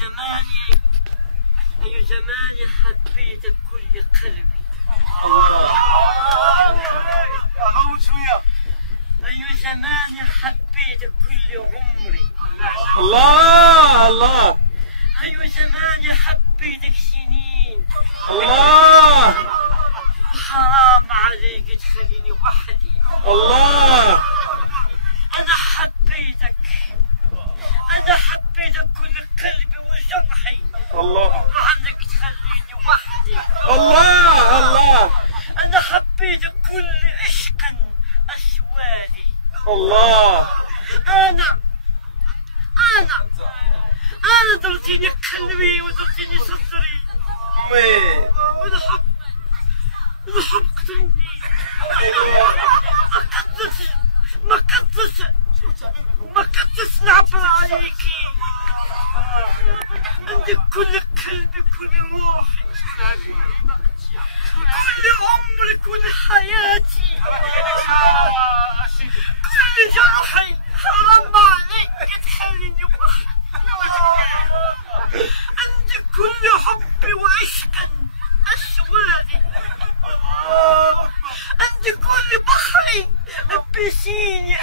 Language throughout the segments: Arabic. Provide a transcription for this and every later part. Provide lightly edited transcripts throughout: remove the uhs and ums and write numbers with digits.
زماني أي زماني حبيتك كل قلبي. أغوت شوية. أي زماني حبيتك كل عمري. الله الله. أي زماني حبيتك سنين. الله. حرام عليك تخليني وحدي. الله. أنا حبيتك كل قلبي وجرحي. الله. عنك تخليني وحدي. الله الله. أنا حبيتك كل عشقا أسوادي. الله. أنا درتيني قلبي ودرتيني صدري. والحب قتلني. ما قدرتش نعبر عليكي. عندك كل قلبي كل روحي كل عمري كل حياتي كل جرحي. حرام عليك تخليني وحدي. عندك كل حبي وعشقا أسوادي. عندك كل بحري بيسيني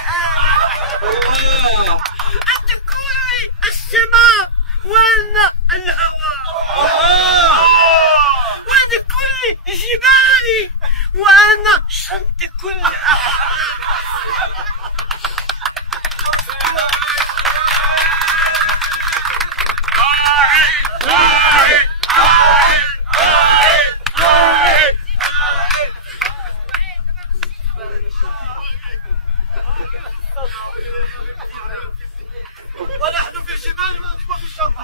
الله. عندك كل السماء وانا الهوى. الله. وعندك كل جبالي وانا شنت كل ونحن في الجبال وأنتم في الشرق.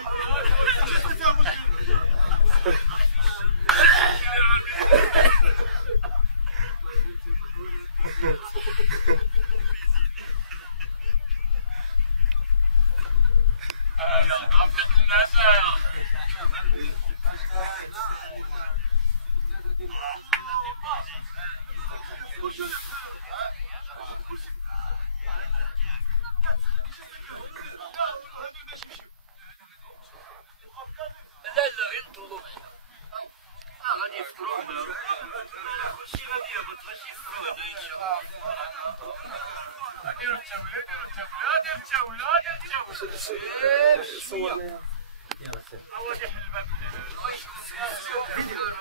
لا انتوا غادي يفطرونا. كلشي غادي يهبط غادي يفطرونا ان شاء الله. ديروا التاويل. هو يحل الباب.